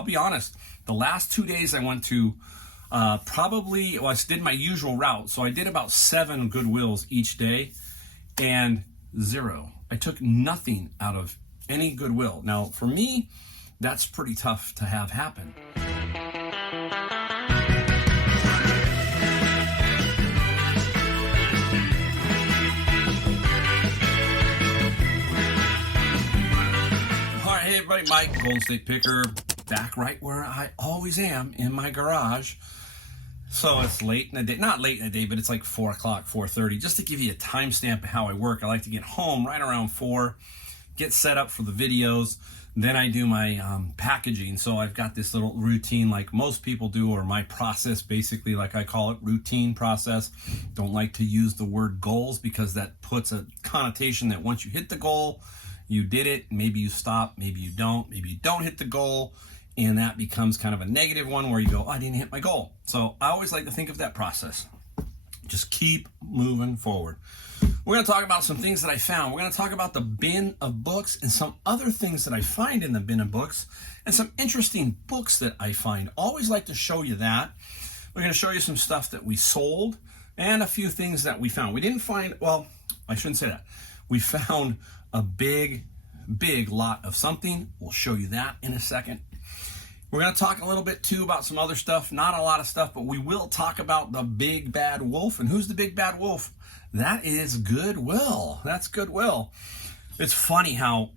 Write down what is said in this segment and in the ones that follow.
I'll be honest, the last 2 days I went to I did my usual route. So I did about 7 Goodwills each day and 0. I took nothing out of any Goodwill. Now, for me, that's pretty tough to have happen. Hey everybody, Mike, Golden State Picker, back right where I always am, in my garage. So it's late in the day, not late in the day, but it's like 4 o'clock, 4:30. Just to give you a timestamp of how I work, I like to get home right around 4, get set up for the videos, then I do my packaging. So I've got this little routine like most people do, or my process basically, like I call it, routine process. Don't like to use the word goals because that puts a connotation that once you hit the goal, you did it, maybe you stop, maybe you don't hit the goal, and that becomes kind of a negative one where you go, oh, I didn't hit my goal. So I always like to think of that process. Just keep moving forward. We're going to talk about some things that I found. We're going to talk about the bin of books and some other things that I find in the bin of books and some interesting books that I find. Always like to show you that. We're going to show you some stuff that we sold and a few things that we found. We didn't find, well, I shouldn't say that. We found a big lot of something. We'll show you that in a second. We're going to talk a little bit too about some other stuff, not a lot of stuff, but we will talk about the big bad wolf. And who's the big bad wolf? That is Goodwill. That's Goodwill. It's funny how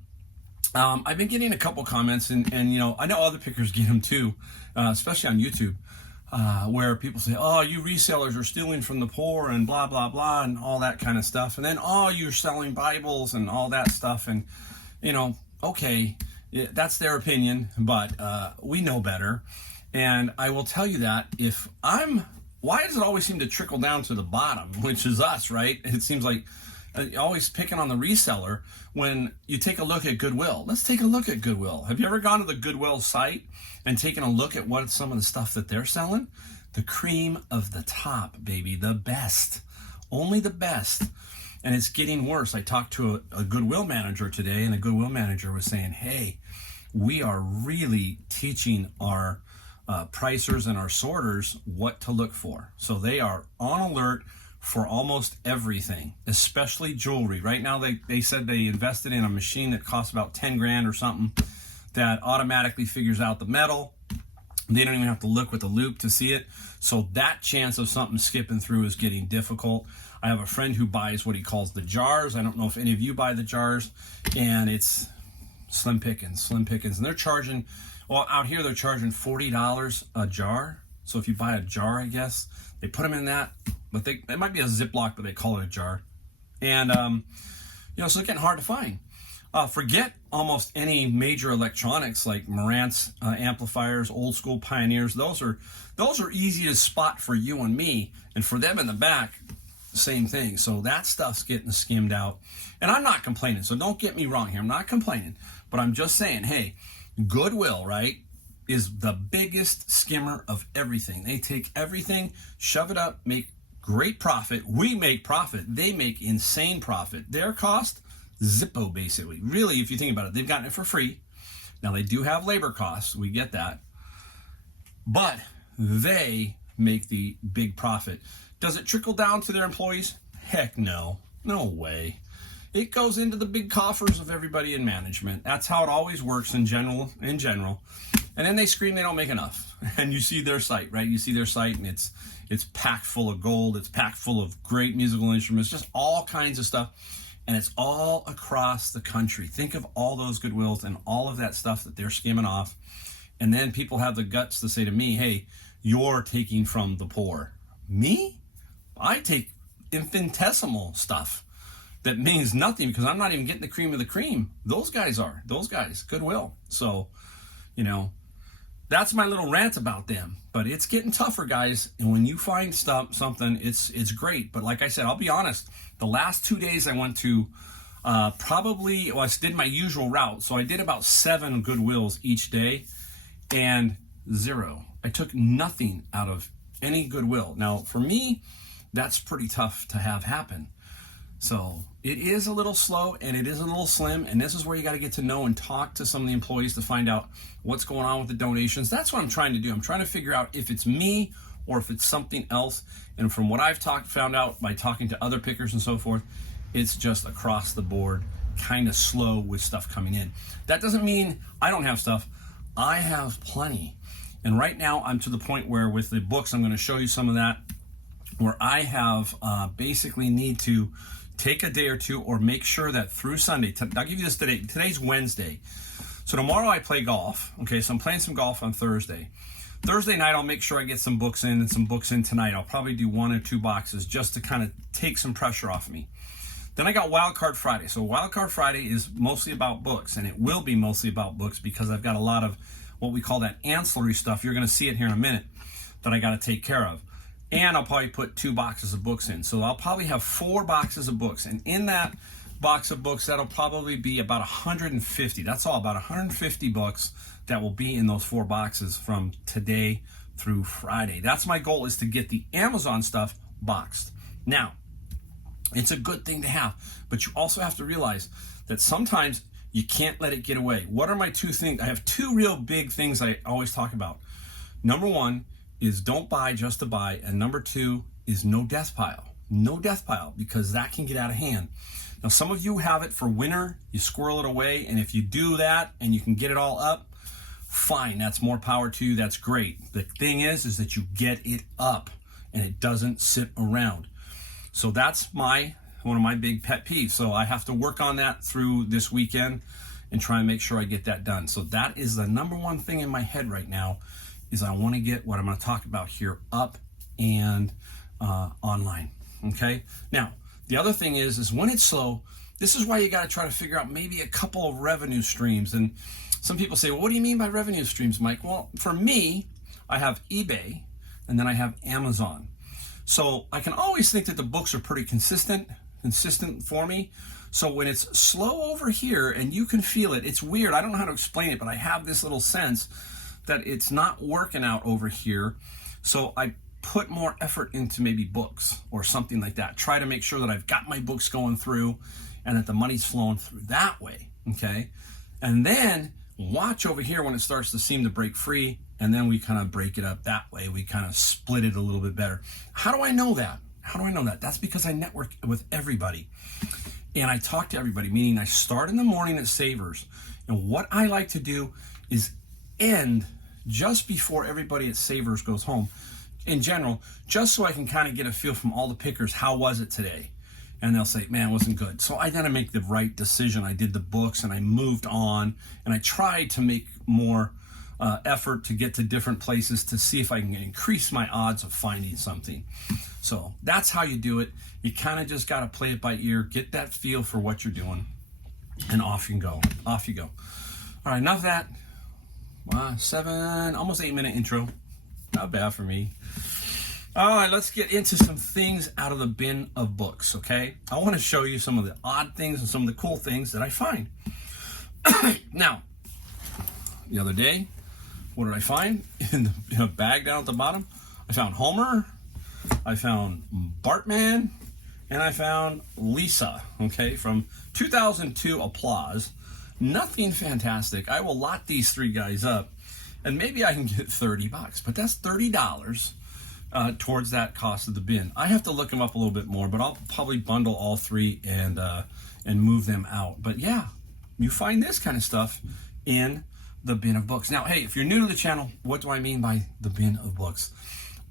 I've been getting a couple comments, and you know, I know other pickers get them too, especially on YouTube, where people say, oh, you resellers are stealing from the poor and blah, blah, blah, and all that kind of stuff. And then, oh, you're selling Bibles and all that stuff. And, you know, okay, that's their opinion, but we know better. And I will tell you that why does it always seem to trickle down to the bottom, which is us, right? It seems like always picking on the reseller when you take a look at Goodwill. Let's take a look at Goodwill. Have you ever gone to the Goodwill site and taken a look at what some of the stuff that they're selling? The cream of the top, baby, the best, only the best. And it's getting worse. I talked to a Goodwill manager today, and the Goodwill manager was saying, hey, we are really teaching our pricers and our sorters what to look for. So they are on alert for almost everything, especially jewelry. Right now, they said they invested in a machine that costs about 10 grand or something that automatically figures out the metal. They don't even have to look with the loop to see it. So that chance of something skipping through is getting difficult. I have a friend who buys what he calls the jars. I don't know if any of you buy the jars, and it's slim pickings. And they're charging, well, out here they're charging $40 a jar. So if you buy a jar, I guess, they put them in that, but it might be a Ziploc, but they call it a jar. And, you know, so it's getting hard to find. Forget almost any major electronics like Marantz amplifiers, old school Pioneers. Those are easy to spot for you and me, and for them in the back, same thing. So that stuff's getting skimmed out. And I'm not complaining, so don't get me wrong here. I'm not complaining, but I'm just saying, hey, Goodwill, right, is the biggest skimmer of everything. They take everything, shove it up, make great profit. We make profit. They make insane profit. Their cost, Zippo, basically. Really, if you think about it, they've gotten it for free. Now, they do have labor costs. We get that. But they make the big profit. Does it trickle down to their employees? Heck no. No way. It goes into the big coffers of everybody in management. That's how it always works in general. And then they scream they don't make enough. And you see their site, right? You see their site, and it's packed full of gold. It's packed full of great musical instruments, just all kinds of stuff. And it's all across the country. Think of all those Goodwills and all of that stuff that they're skimming off. And then people have the guts to say to me, hey, you're taking from the poor. Me? I take infinitesimal stuff that means nothing because I'm not even getting the cream of the cream. Those guys, Goodwill. So, you know, that's my little rant about them. But it's getting tougher, guys. And when you find something, it's great. But like I said, I'll be honest. The last 2 days I went to I did my usual route. So I did about 7 Goodwills each day and 0. I took nothing out of any Goodwill. Now, for me, that's pretty tough to have happen. So it is a little slow and it is a little slim, and this is where you got to get to know and talk to some of the employees to find out what's going on with the donations. That's what I'm trying to do. I'm trying to figure out if it's me or if it's something else. And from what I've found out by talking to other pickers and so forth, it's just across the board kind of slow with stuff coming in. That doesn't mean I don't have stuff. I have plenty. And right now I'm to the point where with the books, I'm going to show you some of that, where I have basically need to take a day or two or make sure that through Sunday, I'll give you this today. Today's Wednesday. So tomorrow I play golf. Okay, so I'm playing some golf on Thursday. Thursday night, I'll make sure I get some books in and some books in tonight. I'll probably do 1 or 2 boxes just to kind of take some pressure off me. Then I got Wild Card Friday. So Wild Card Friday is mostly about books, and it will be mostly about books because I've got a lot of what we call that ancillary stuff. You're going to see it here in a minute that I got to take care of. And I'll probably put 2 boxes of books in. So I'll probably have 4 boxes of books. And in that box of books, that'll probably be about 150. That's all, about 150 books that will be in those 4 boxes from today through Friday. That's my goal, is to get the Amazon stuff boxed. Now, it's a good thing to have, but you also have to realize that sometimes you can't let it get away. What are my 2 things? I have 2 real big things I always talk about. Number 1 is don't buy just to buy, and number 2 is no death pile. No death pile, because that can get out of hand. Now, some of you have it for winter, you squirrel it away, and if you do that and you can get it all up, fine, that's more power to you, that's great. The thing is that you get it up and it doesn't sit around. So that's one of my big pet peeves. So I have to work on that through this weekend and try and make sure I get that done. So that is the number 1 thing in my head right now, is I want to get what I'm going to talk about here up and online. Okay. Now, the other thing is when it's slow, this is why you got to try to figure out maybe a couple of revenue streams. And some people say, well, what do you mean by revenue streams, Mike? Well, for me, I have eBay and then I have Amazon. So I can always think that the books are pretty consistent for me. So when it's slow over here and you can feel it, it's weird. I don't know how to explain it, but I have this little sense that it's not working out over here. So I put more effort into maybe books or something like that. Try to make sure that I've got my books going through and that the money's flowing through that way, okay? And then watch over here when it starts to seem to break free, and then we kind of break it up that way. We kind of split it a little bit better. How do I know that? How do I know that? That's because I network with everybody. And I talk to everybody, meaning I start in the morning at Savers. And what I like to do is end just before everybody at Savers goes home in general, just so I can kind of get a feel from all the pickers, how was it today? And they'll say, man, it wasn't good. So I got to make the right decision. I did the books and I moved on, and I tried to make more effort to get to different places to see if I can increase my odds of finding something. So that's how you do it. You kind of just got to play it by ear, get that feel for what you're doing, and off you go. Off you go. All right, enough of that. almost 8-minute intro. Not bad for me. All right, let's get into some things out of the bin of books, okay? I want to show you some of the odd things and some of the cool things that I find. Now, the other day, what did I find in a bag down at the bottom? I found Homer, I found Bartman, and I found Lisa, okay, from 2002 Applause. Nothing fantastic. I will lot these 3 guys up, and maybe I can get $30, but that's $30 towards that cost of the bin. I have to look them up a little bit more, but I'll probably bundle all 3 and move them out. But yeah, you find this kind of stuff in the bin of books. Now, hey, if you're new to the channel, what do I mean by the bin of books?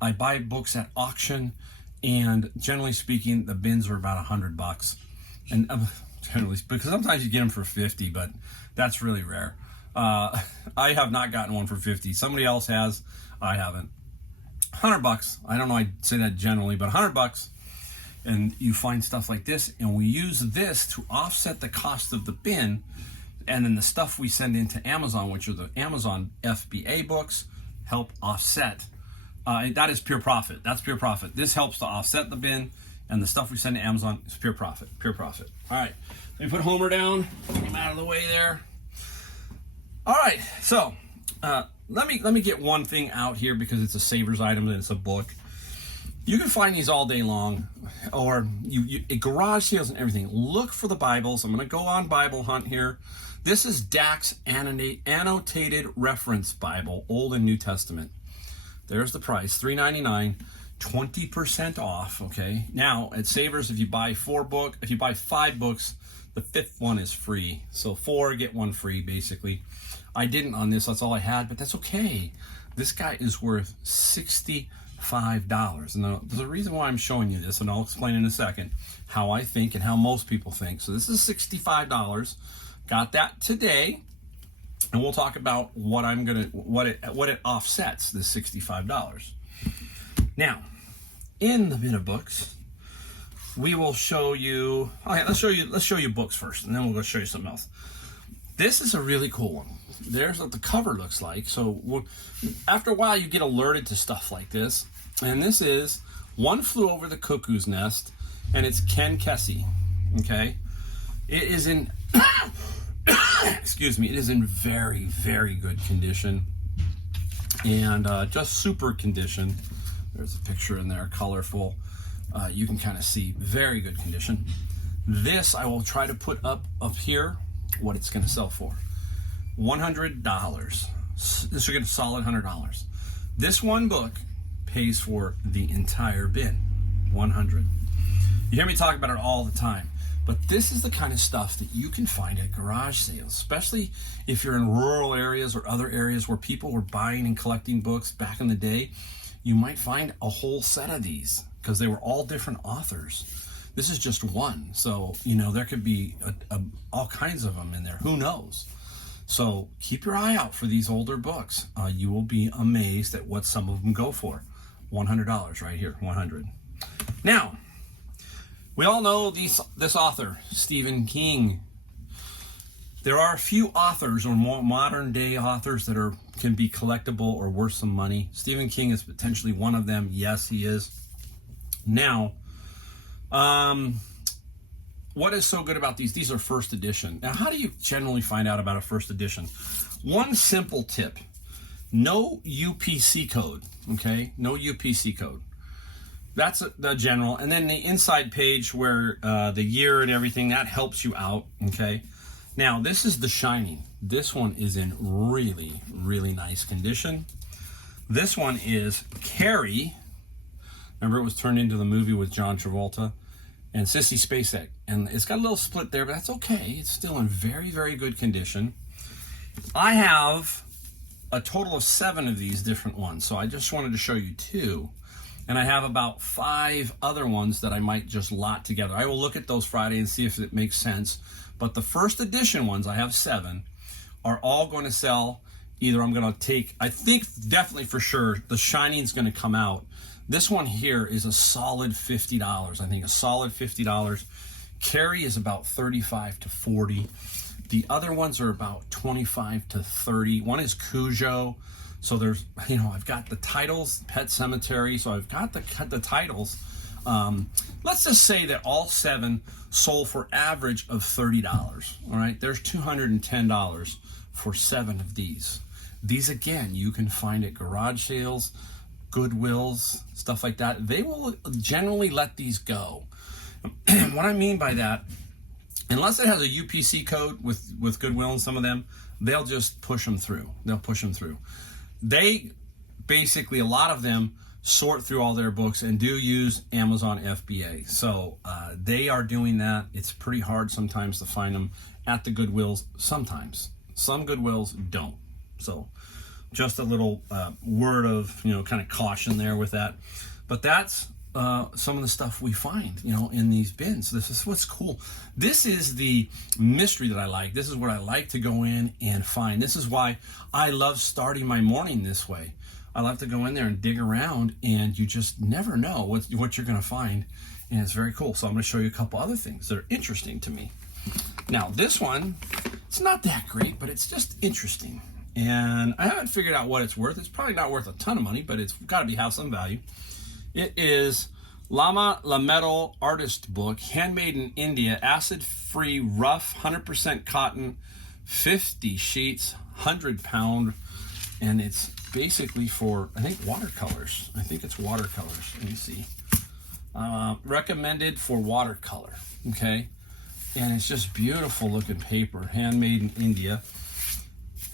I buy books at auction, and generally speaking, the bins are about $100. And generally, because sometimes you get them for 50, but that's really rare. I have not gotten one for 50. Somebody else has. I haven't. $100. I don't know. I say that generally, but $100. And you find stuff like this, and we use this to offset the cost of the bin. And then the stuff we send into Amazon, which are the Amazon FBA books, help offset. That is pure profit. That's pure profit. This helps to offset the bin, and the stuff we send to Amazon is pure profit. Pure profit. All right. Let me put Homer down. Get him out of the way there. All right. So let me get one thing out here because it's a Savers item and it's a book. You can find these all day long, or garage sales and everything. Look for the Bibles. I'm going to go on Bible hunt here. This is Dax Annotated Reference Bible, Old and New Testament. There's the price, $3.99, 20% off. Okay. Now at Savers, if you buy 5 books, the 5th one is free. So 4 get 1 free, basically. I didn't on this. That's all I had, but that's okay. This guy is worth $65. And there's a reason why I'm showing you this, and I'll explain in a second how I think and how most people think. So this is $65. Got that today, and we'll talk about what it offsets, this $65. Now, in the bin of books, we will show you. Okay, let's show you books first, and then we'll go show you something else. This is a really cool one. There's what the cover looks like. So after a while, you get alerted to stuff like this. And this is One Flew Over the Cuckoo's Nest, and it's Ken Kesey. Okay, it is in. Excuse me. It is in very, very good condition, and just super condition. There's a picture in there, colorful. You can kind of see very good condition. This I will try to put up here what it's going to sell for. $100. This will get a solid $100. This one book pays for the entire bin. $100. You hear me talk about it all the time, but this is the kind of stuff that you can find at garage sales, especially if you're in rural areas or other areas where people were buying and collecting books back in the day. You might find a whole set of these because they were all different authors. This is just one. So, there could be all kinds of them in there. Who knows? So keep your eye out for these older books. You will be amazed at what some of them go for. $100 right here, $100. Now, we all know this author, Stephen King. There are a few authors or more modern day authors that can be collectible or worth some money. Stephen King is potentially one of them. Yes, he is. Now, what is so good about these? These are first edition. Now, how do you generally find out about a first edition? One simple tip: no UPC code. Okay, no UPC code. That's the general, and then the inside page where the year and everything, that helps you out. Okay. Now, this is The Shining. This one is in really, really nice condition. This one is Carrie. Remember, it was turned into the movie with John Travolta and Sissy Spacek. And it's got a little split there, but that's okay. It's still in very, very good condition. I have a total of 7 of these different ones. So I just wanted to show you 2. And I have about 5 other ones that I might just lot together. I will look at those Friday and see if it makes sense. But the first edition ones, I have 7, are all going to sell. Either I'm going to take, I think definitely for sure, The Shining's going to come out. This one here is a solid $50. I think a solid $50. Carrie is about $35 to $40. The other ones are about $25 to $30. One is Cujo. So there's, I've got the titles, Pet Cemetery. So I've got the titles. Let's just say that all 7 sold for average of $30. All right, there's $210 for 7 of these. These, again, you can find at garage sales, Goodwills, stuff like that. They will generally let these go. What I mean by that, unless it has a UPC code with Goodwill and some of them, they'll just push them through. They basically, a lot of them sort through all their books and do use Amazon FBA. So they are doing that. It's pretty hard sometimes to find them at the Goodwills. Sometimes. Some Goodwills don't. So just a little word of, kind of caution there with that. But that's some of the stuff we find, in these bins. This is what's cool. This is the mystery that I like. This is what I like to go in and find. This is why I love starting my morning this way. I love to go in there and dig around, and you just never know what you're going to find, and it's very cool. So I'm going to show you a couple other things that are interesting to me. Now, this one, it's not that great, but it's just interesting. And I haven't figured out what it's worth. It's probably not worth a ton of money, but it's got to have some value. It is Lama Lametal Artist Book, handmade in India, acid-free, rough, 100% cotton, 50 sheets, 100 pound, and it's basically for, I think, watercolors. I think it's watercolors. Let me see. Recommended for watercolor, okay? And it's just beautiful looking paper, handmade in India.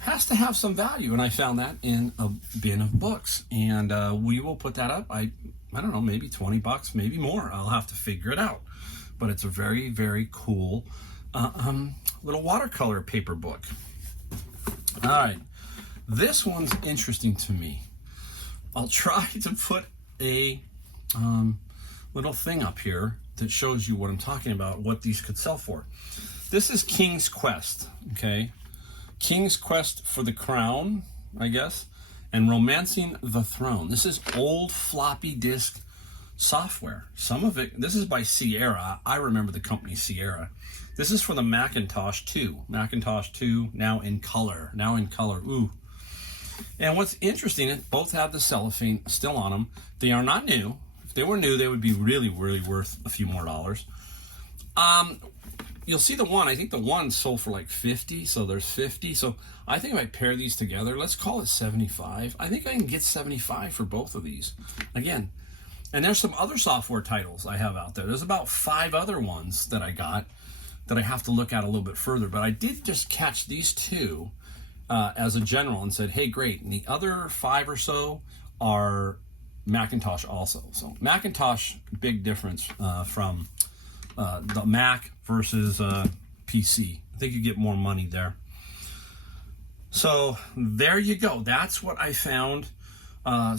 Has to have some value, and I found that in a bin of books. And we will put that up. I don't know, maybe 20 bucks, maybe more. I'll have to figure it out. But it's a very, very cool little watercolor paper book. All right, this one's interesting to me. I'll try to put a little thing up here that shows you what I'm talking about, what these could sell for. This is King's Quest, okay? King's Quest for the Crown, I guess, and Romancing the Throne. This is old floppy disk software. Some of it, this is by Sierra. I remember the company Sierra. This is for the Macintosh 2. Macintosh 2, now in color. Now in color, ooh. And what's interesting, both have the cellophane still on them. They are not new. If they were new, they would be really, really worth a few more dollars. You'll see the one, I think the one sold for like 50, so there's 50. So I think if I pair these together, let's call it 75. I think I can get 75 for both of these. Again, and there's some other software titles I have out there. There's about 5 other ones that I got that I have to look at a little bit further. But I did just catch these 2 as a general and said, hey, great. And the other 5 or so are Macintosh also. So Macintosh, big difference from the Mac versus PC. I think you get more money there. So there you go. That's what I found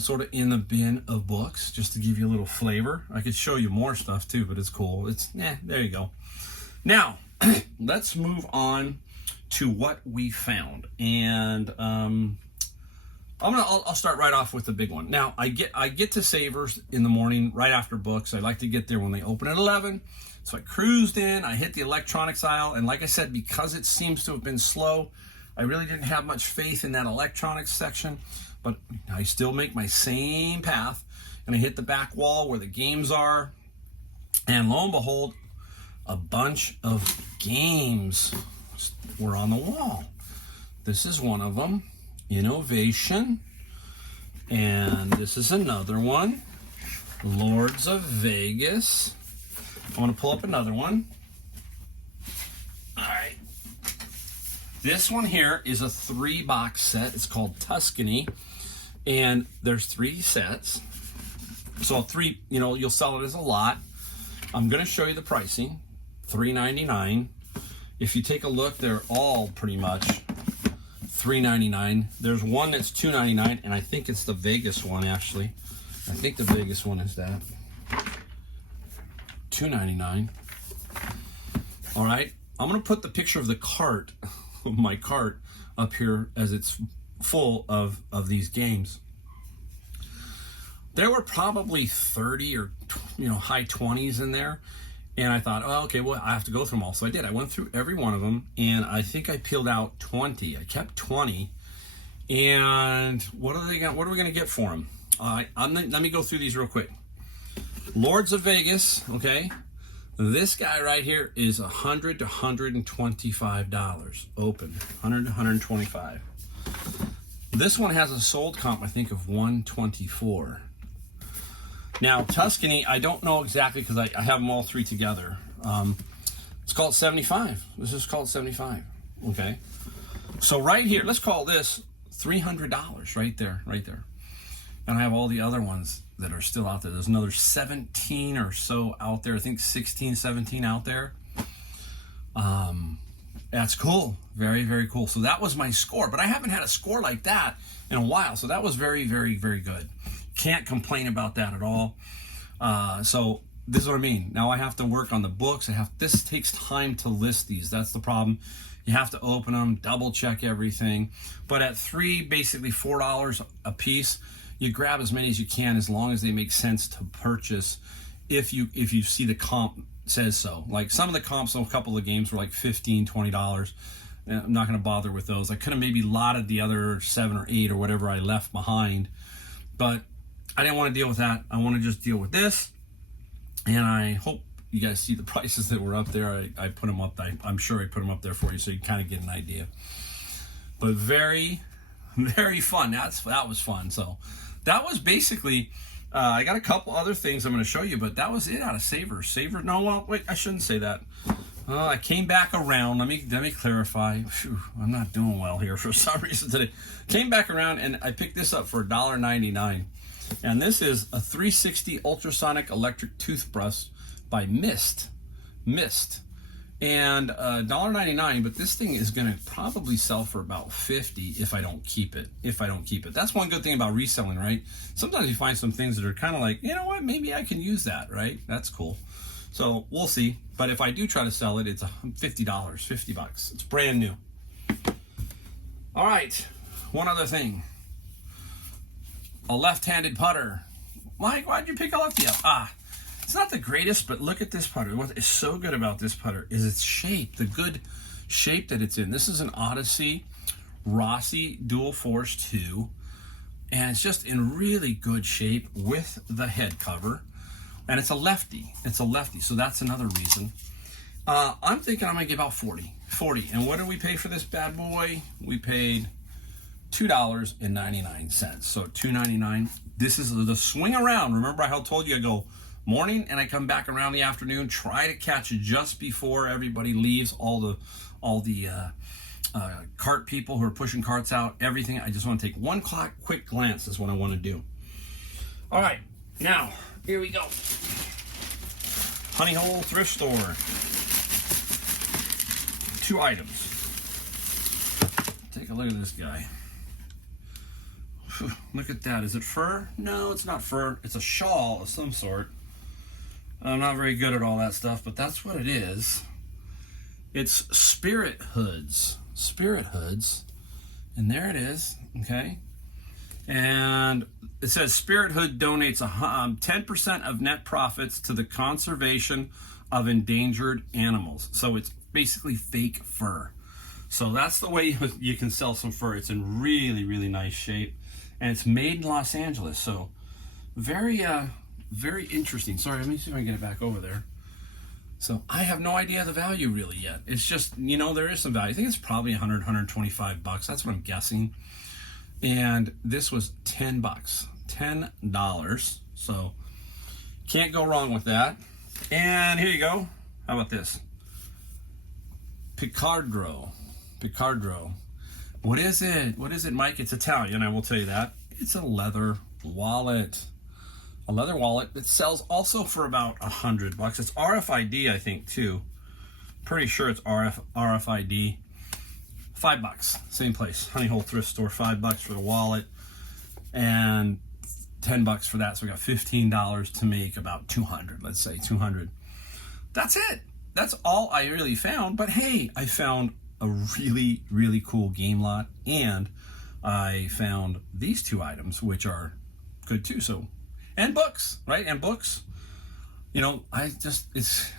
sort of in the bin of books, just to give you a little flavor. I could show you more stuff too, but it's cool. There you go. Now, let's move to what we found. And I'll start right off with the big one. Now, I get to Savers in the morning right after books. I like to get there when they open at 11. So I cruised in, I hit the electronics aisle, and like I said, because it seems to have been slow, I really didn't have much faith in that electronics section, but I still make my same path, and I hit the back wall where the games are, and lo and behold, a bunch of games were on the wall. This is one of them, Innovation, and this is another one, Lords of Vegas. I want to pull up another one. All right. This one here is a 3-box set. It's called Tuscany, and there's 3 sets. So 3, you'll sell it as a lot. I'm going to show you the pricing. $3.99. If you take a look, they're all pretty much $3.99. There's one that's $2.99, and I think it's the Vegas one, actually. I think the Vegas one is that. $2.99. All right, I'm gonna put the picture of the cart, of my cart, up here as it's full of these games. There were probably 30 or high 20s in there, and I thought, oh, okay, well, I have to go through them all. So I did. I went through every one of them, and I think I peeled out 20. I kept 20, and what are we gonna get for them? Let me go through these real quick. Lords of Vegas, okay. This guy right here is $100 to $125 open, $100 to $125. This one has a sold comp, I think, of $124. Now Tuscany, I don't know exactly because I have them all 3 together. It's called 75. This is called 75. Okay. So right here, let's call this $300 right there, right there. And I have all the other ones that are still out there. There's another 17 or so out there. I think 16, 17 out there. That's cool. Very, very cool. So that was my score, but I haven't had a score like that in a while. So that was very, very, very good. Can't complain about that at all. So this is what I mean. Now I have to work on the books. This takes time to list these. That's the problem. You have to open them, double check everything. But at basically $4 a piece, you grab as many as you can, as long as they make sense to purchase. If you see the comp says so. Like some of the comps on a couple of games were like $15, $20. I'm not going to bother with those. I could have maybe lotted the other 7 or 8 or whatever I left behind, but I didn't want to deal with that. I want to just deal with this, and I hope you guys see the prices that were up there. I put them up. I'm sure I put them up there for you so you kind of get an idea. But very, Very fun. That was fun. So that was basically, I got a couple other things I'm going to show you, but that was it out of Savers. Savers, no, well, wait, I shouldn't say that. I came back around. Let me clarify. Whew, I'm not doing well here for some reason today. Came back around and I picked this up for $1.99. And this is a 360 ultrasonic electric toothbrush by Mist. And $1.99, but this thing is going to probably sell for about $50 if I don't keep it. That's one good thing about reselling, right? Sometimes you find some things that are kind of like, you know what, maybe I can use that, right? That's cool. So we'll see. But if I do try to sell it, it's $50, $50. It's brand new. All right, one other thing. A left-handed putter. Mike, why'd you pick a lefty up? It's not the greatest, but look at this putter. What is so good about this putter is its shape, the good shape that it's in. This is an Odyssey Rossi Dual Force 2, and it's just in really good shape with the head cover. And it's a lefty. So that's another reason. I'm thinking I'm gonna give out 40. And what did we pay for this bad boy? We paid $2.99. So $2.99. This is the swing around. Remember, I told you I go morning and I come back around the afternoon. Try to catch it just before everybody leaves. All the cart people who are pushing carts out. Everything. I just want to take one quick glance. Is what I want to do. All right, now here we go. Honey Hole Thrift Store. 2 items. Take a look at this guy. Look at that. Is it fur? No, it's not fur. It's a shawl of some sort. I'm not very good at all that stuff, but that's what it is. It's Spirit Hoods. And there it is, okay? And it says Spirit Hood donates 10% of net profits to the conservation of endangered animals. So it's basically fake fur. So that's the way you can sell some fur. It's in really, really nice shape. And it's made in Los Angeles. So very interesting. Sorry, let me see if I can get it back over there. So I have no idea the value really yet. It's just, there is some value. I think it's probably $100, $125. That's what I'm guessing. And this was $10. $10. So can't go wrong with that. And here you go. How about this? Picardro. What is it, Mike? It's Italian, I will tell you that. It's a leather wallet. A leather wallet that sells also for about $100. It's RFID, I think, too. Pretty sure it's RFID. $5. Same place. Honey Hole Thrift Store, $5 for the wallet. And $10 for that. So we got $15 to make about $200. Let's say $200. That's it. That's all I really found. But hey, I found a really, really cool game lot, and I found these 2 items, which are good too. So, and books, right? And books, it's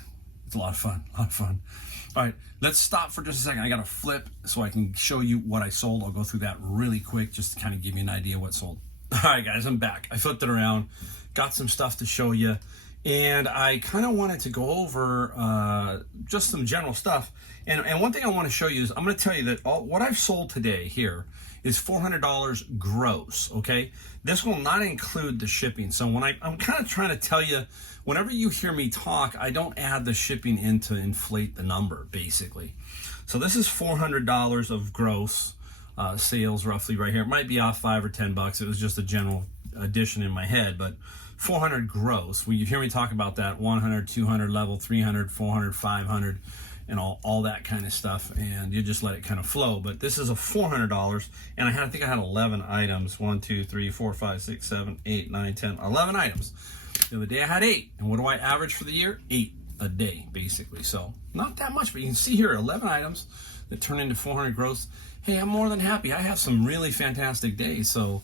a lot of fun, All right, let's stop for just a second. I got to flip so I can show you what I sold. I'll go through that really quick, just to kind of give you an idea what sold. All right, guys, I'm back. I flipped it around, got some stuff to show you. And I kind of wanted to go over just some general stuff. And one thing I want to show you is I'm going to tell you that what I've sold today here is $400 gross, okay? This will not include the shipping. So when I'm kind of trying to tell you, whenever you hear me talk, I don't add the shipping in to inflate the number, basically. So this is $400 of gross sales roughly right here. It might be off $5 or $10. It was just a general addition in my head, but 400 gross. When you hear me talk about that, 100, 200 level, 300, 400, 500, and all that kind of stuff, and you just let it kind of flow. But this is a $400, and I think I had 11 items. 1, 2, 3, 4, 5, 6, 7, 8, 9, 10, 11 items. The other day I had 8, and what do I average for the year? 8 a day, basically. So not that much, but you can see here 11 items that turn into 400 gross. Hey, I'm more than happy. I have some really fantastic days, so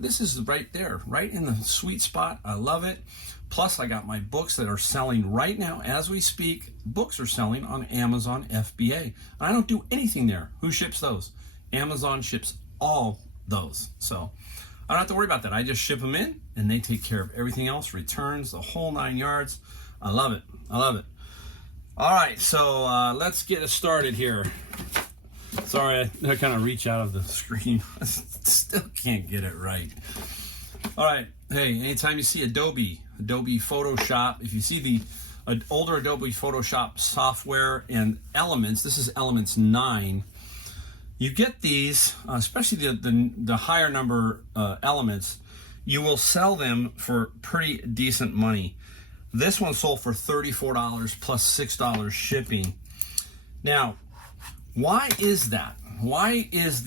this is right there, right in the sweet spot. I love it. Plus, I got my books that are selling right now as we speak. Books are selling on Amazon FBA. I don't do anything there. Who ships those? Amazon ships all those. So I don't have to worry about that. I just ship them in, and they take care of everything else, returns, the whole 9 yards. I love it. I love it. All right, so let's get it started here. Sorry, I kind of reach out of the screen. I still can't get it right. All right. Hey, anytime you see Adobe Photoshop, if you see the older Adobe Photoshop software and Elements, this is Elements 9, you get these, especially the higher number elements, you will sell them for pretty decent money. This one sold for $34 plus $6 shipping. Now, why is that? Why is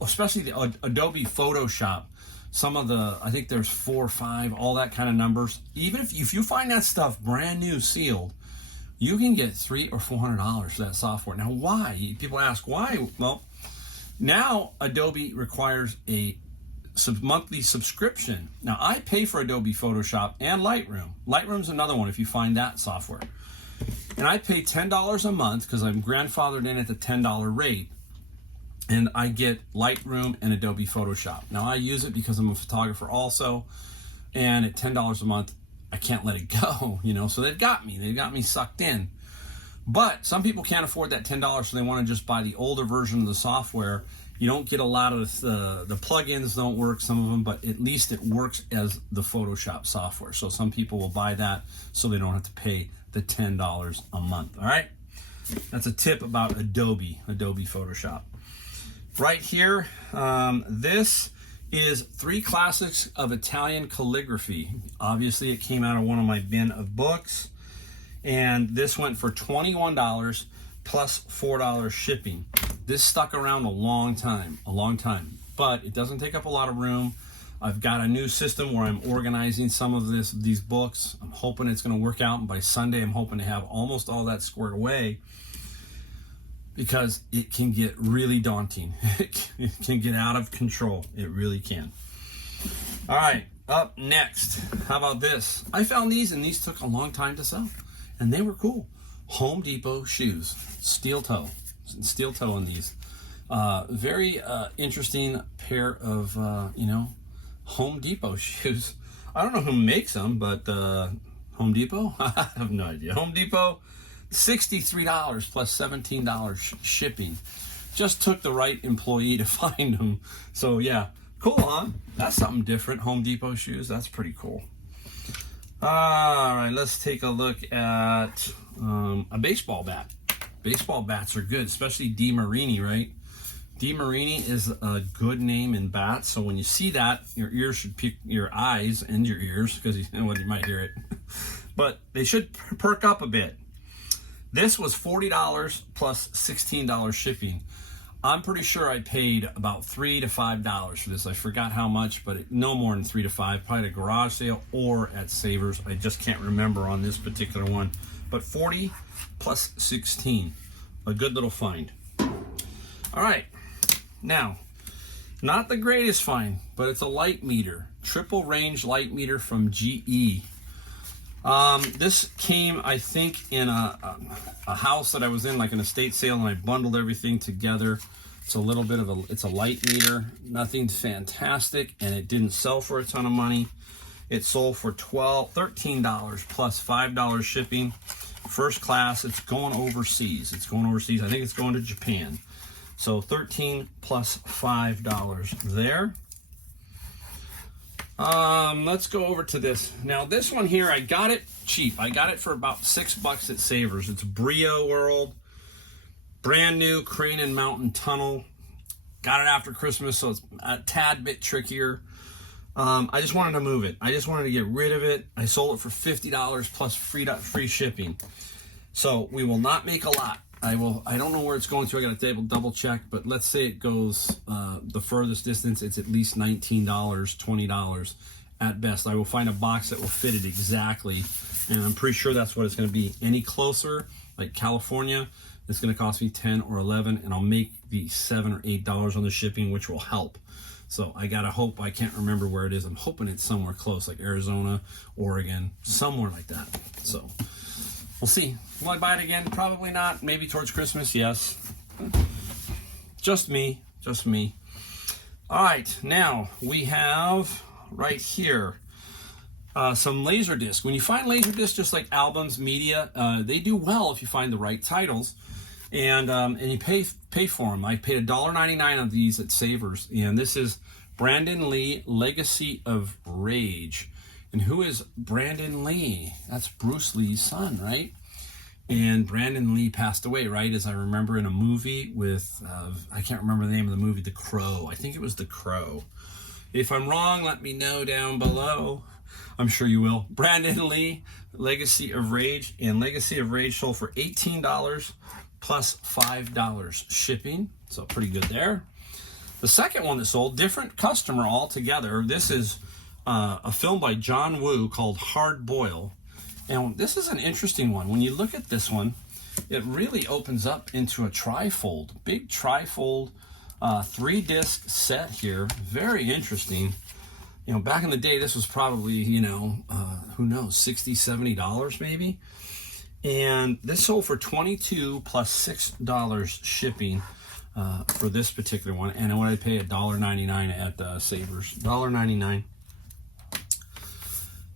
especially the Adobe Photoshop, some of the, I think there's 4 or 5, all that kind of numbers, even if you find that stuff brand new sealed, you can get $300 or $400 for that software. Now, why? People ask why. Well, now Adobe requires a monthly subscription. Now, I pay for Adobe Photoshop and Lightroom. Lightroom's another one if you find that software. And I pay $10 a month because I'm grandfathered in at the $10 rate. And I get Lightroom and Adobe Photoshop. Now, I use it because I'm a photographer also. And at $10 a month, I can't let it go, so they've got me sucked in. But some people can't afford that $10, so they want to just buy the older version of the software. You don't get a lot of the plugins don't work, some of them, but at least it works as the Photoshop software. So some people will buy that so they don't have to pay the $10 a month. All right, that's a tip about Adobe Photoshop. Right here, this is 3 classics of Italian calligraphy. Obviously, it came out of one of my bin of books, and this went for $21 plus $4 shipping. This stuck around a long time, but it doesn't take up a lot of room. I've got a new system where I'm organizing some of these books. I'm hoping it's going to work out, and by Sunday, I'm hoping to have almost all that squared away, because it can get really daunting. It can get out of control. It really can. All right, up next, how about this? I found these, and these took a long time to sell, and they were cool. Home Depot shoes, steel toe in these. Very interesting pair of, Home Depot shoes. I don't know who makes them, but Home Depot? I have no idea. Home Depot, $63 plus $17 shipping. Just took the right employee to find them. So yeah, cool, huh? That's something different. Home Depot shoes, that's pretty cool. All right, let's take a look at a baseball bat. Baseball bats are good, especially DeMarini, right? DeMarini is a good name in bats. So when you see that, your ears should pick, your eyes and your ears, because you might hear it, but they should perk up a bit. This was $40 plus $16 shipping. I'm pretty sure I paid about $3 to $5 for this. I forgot how much, but no more than $3 to $5. Probably at a garage sale or at Savers. I just can't remember on this particular one. But 40 plus 16, a good little find. All right, now, not the greatest find, but it's a light meter, triple range light meter from GE. This came, I think, in a house that I was in, like an estate sale, and I bundled everything together. It's a little bit of it's a light meter, nothing fantastic, and it didn't sell for a ton of money. It sold for $13 plus $5 shipping. First class, it's going overseas. I think it's going to Japan. So $13 plus $5 there. Let's go over to this. Now this one here, I got it cheap. I got it for about $6 at Savers. It's Brio World, brand new crane and mountain tunnel. Got it after Christmas, so it's a tad bit trickier. I just wanted to move it. I just wanted to get rid of it. I sold it for $50 plus free shipping. So we will not make a lot. I don't know where it's going to. I got to double check, but let's say it goes the furthest distance. It's at least $19, $20 at best. I will find a box that will fit it exactly, and I'm pretty sure that's what it's going to be. Any closer, like California, it's going to cost me $10 or $11, and I'll make the $7 or $8 on the shipping, which will help. So I gotta hope. I can't remember where it is. I'm hoping it's somewhere close, like Arizona, Oregon, somewhere like that. So we'll see. Will I buy it again? Probably not. Maybe towards Christmas, yes. Just me. All right, now we have right here some laser discs. When you find laser discs, just like albums, media, they do well if you find the right titles. And you pay for them. I paid $1.99 on these at Savers, and this is Brandon Lee, Legacy of Rage. And who is Brandon Lee? That's Bruce Lee's son, right? And Brandon Lee passed away, right? As I remember, in a movie with, I can't remember the name of the movie, The Crow. I think it was The Crow. If I'm wrong, let me know down below. I'm sure you will. Brandon Lee, Legacy of Rage. And Legacy of Rage sold for $18 plus $5 shipping. So pretty good there. The second one that sold, different customer altogether. This is a film by John Woo called Hard Boil. And this is an interesting one. When you look at this one, it really opens up into a trifold, big trifold, 3-disc set here. Very interesting. You know, back in the day, this was probably, you know, who knows, $60, $70 maybe. And this sold for $22 plus $6 shipping for this particular one. And what I pay $1.99 at Savers, $1.99.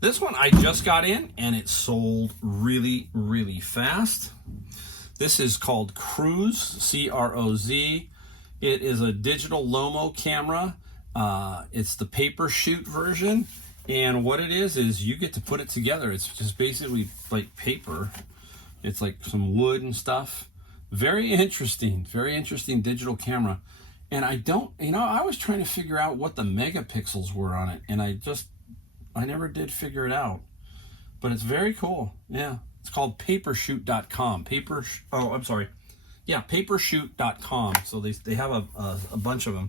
This one I just got in, and it sold really, really fast. This is called Cruise, C-R-O-Z. It is a digital Lomo camera. It's the paper shoot version. And what it is you get to put it together. It's just basically like paper. It's like some wood and stuff. Very interesting digital camera. And I don't, you know, I was trying to figure out what the megapixels were on it, and I never did figure it out, but it's very cool. Yeah, it's called papershoot.com. Papershoot.com. So they have a bunch of them.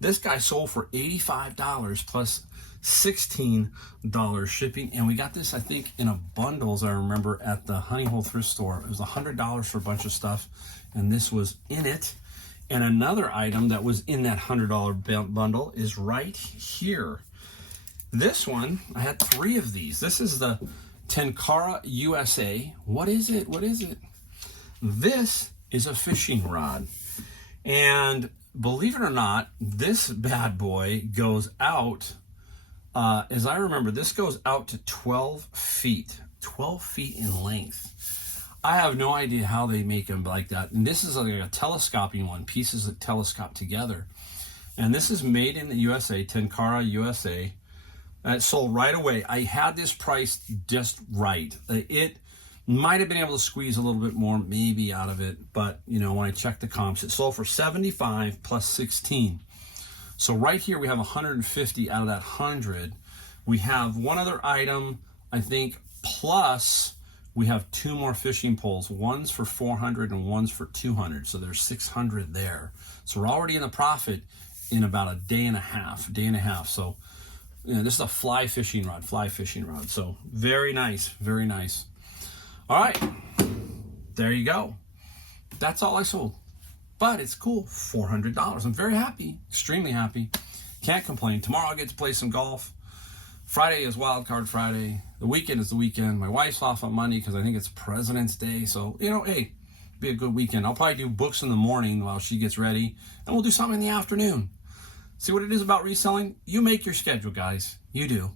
This guy sold for $85 plus $16 shipping, and we got this, I think, in a bundle, as I remember, at the Honey Hole Thrift Store. It was $100 for a bunch of stuff, and this was in it. And another item that was in that $100 bundle is right here. This one, I had 3 of these. This is the Tenkara USA. What is it? What is it? This is a fishing rod. And believe it or not, this bad boy goes out, as I remember, this goes out to 12 feet. 12 feet in length. I have no idea how they make them like that. And this is like a telescoping one, pieces that telescope together. And this is made in the USA, Tenkara USA. It sold right away. I had this priced just right. It might have been able to squeeze a little bit more maybe out of it, but you know, when I checked the comps, it sold for $75 plus 16. So right here we have 150 out of that 100. We have one other item, I think, plus we have 2 more fishing poles. One's for 400 and one's for 200. So there's 600 there. So we're already in the profit in about a day and a half. So you know, this is a fly fishing rod. So very nice, very nice. All right, there you go. That's all I sold, but it's cool, $400. I'm very happy, extremely happy. Can't complain. Tomorrow I'll get to play some golf. Friday is Wild Card Friday. The weekend is the weekend. My wife's off on Monday because I think it's President's Day. So, you know, hey, be a good weekend. I'll probably do books in the morning while she gets ready, and we'll do something in the afternoon. See what it is about reselling? You make your schedule, guys. You do.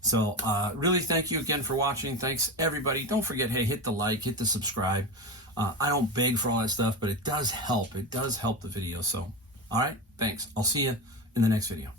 So really thank you again for watching. Thanks, everybody. Don't forget, hey, hit the like, hit the subscribe. I don't beg for all that stuff, but it does help. It does help the video. So, all right, thanks. I'll see you in the next video.